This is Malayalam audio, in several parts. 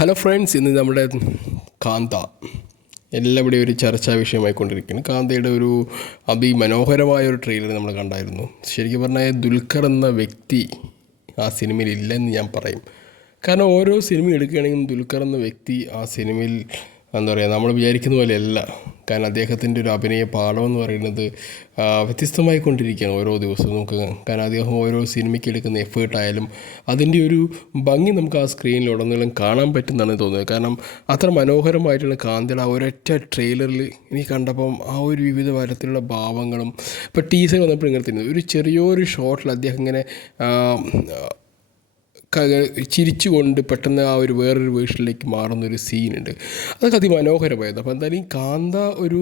ഹലോ ഫ്രണ്ട്സ്, ഇന്ന് നമ്മുടെ കാന്ത എല്ലാവിടെയും ഒരു ചർച്ചാ വിഷയമായിക്കൊണ്ടിരിക്കുകയാണ്. കാന്തയുടെ ഒരു അതിമനോഹരമായ ഒരു ട്രെയിലർ നമ്മൾ കണ്ടായിരുന്നു. ശരിക്കും പറഞ്ഞാൽ ദുൽഖർ എന്ന വ്യക്തി ആ സിനിമയിൽ ഇല്ലെന്ന് ഞാൻ പറയും. കാരണം ഓരോ സിനിമ എടുക്കുകയാണെങ്കിലും ദുൽഖർ എന്ന വ്യക്തി ആ സിനിമയിൽ എന്താ പറയുക, നമ്മൾ വിചാരിക്കുന്ന പോലെയല്ല. കാരണം അദ്ദേഹത്തിൻ്റെ ഒരു അഭിനയ പാഠമെന്ന് പറയുന്നത് വ്യത്യസ്തമായി കൊണ്ടിരിക്കുകയാണ് ഓരോ ദിവസവും നമുക്ക്. കാരണം അദ്ദേഹം ഓരോ സിനിമയ്ക്ക് എടുക്കുന്ന എഫേർട്ടായാലും അതിൻ്റെ ഒരു ഭംഗി നമുക്ക് ആ സ്ക്രീനിൽ ഉടനീളം കാണാൻ പറ്റുന്നതാണ് തോന്നുന്നത്. കാരണം അത്ര മനോഹരമായിട്ടുള്ള കാന്തയുടെ ആ ഒരൊറ്റ ട്രെയിലറിൽ എനിക്ക് കണ്ടപ്പം ആ ഒരു വിവിധ തരത്തിലുള്ള ഭാവങ്ങളും ഇപ്പോൾ ടീസർ വന്നപ്പോൾ ഇങ്ങനെ തന്നെ ഒരു ചെറിയൊരു ഷോട്ടിൽ അദ്ദേഹം ഇങ്ങനെ ചിരിച്ചുകൊണ്ട് പെട്ടെന്ന് ആ ഒരു വേറൊരു വേർഷനിലേക്ക് മാറുന്നൊരു സീനുണ്ട്. അതൊക്കെ അതിമനോഹരമായിരുന്നു. അപ്പോൾ എന്തായാലും ഈ കാന്ത ഒരു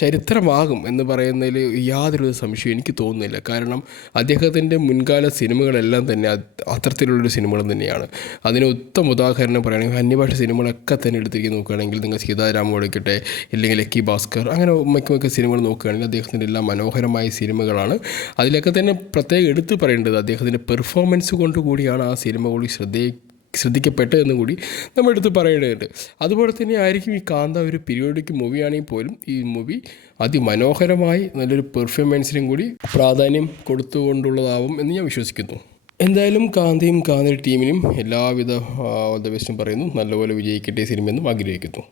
ചരിത്രമാകും എന്ന് പറയുന്നതിൽ യാതൊരു സംശയവും എനിക്ക് തോന്നുന്നില്ല. കാരണം അദ്ദേഹത്തിൻ്റെ മുൻകാല സിനിമകളെല്ലാം തന്നെ അത്തരത്തിലുള്ളൊരു സിനിമകളും തന്നെയാണ്. അതിന് ഉത്തമ ഉദാഹരണം പറയുകയാണെങ്കിൽ അന്യഭാഷ സിനിമകളൊക്കെ തന്നെ എടുത്തിരിക്കുന്ന നോക്കുകയാണെങ്കിൽ നിങ്ങൾ സീതാരാമം എടുക്കട്ടെ, ഇല്ലെങ്കിൽ ലക്കി ഭാസ്കർ, അങ്ങനെ മിക്ക സിനിമകൾ നോക്കുകയാണെങ്കിൽ അദ്ദേഹത്തിൻ്റെ എല്ലാം മനോഹരമായ സിനിമകളാണ്. അതിലൊക്കെ തന്നെ പ്രത്യേകം എടുത്തു പറയേണ്ടത് അദ്ദേഹത്തിൻ്റെ പെർഫോമൻസ് കൊണ്ട് കൂടിയാണ് ആ സിനിമ കൂടി ശ്രദ്ധിക്കപ്പെട്ടതെന്നും കൂടി നമ്മൾ എടുത്ത് പറയേണ്ടതുണ്ട്. അതുപോലെ തന്നെ ആയിരിക്കും ഈ കാന്ത ഒരു പീരിയോഡിക് മൂവിയാണെങ്കിൽ പോലും ഈ മൂവി അതിമനോഹരമായി നല്ലൊരു പെർഫോമൻസിനും കൂടി പ്രാധാന്യം കൊടുത്തുകൊണ്ടുള്ളതാവും എന്ന് ഞാൻ വിശ്വസിക്കുന്നു. എന്തായാലും കാന്തയും കാന്തയുടെ ടീമിനും എല്ലാവിധ ഓൾ ദ ബെസ്റ്റും പറയുന്നു. നല്ലപോലെ വിജയിക്കട്ടെ സിനിമയെന്നും ആഗ്രഹിക്കുന്നു.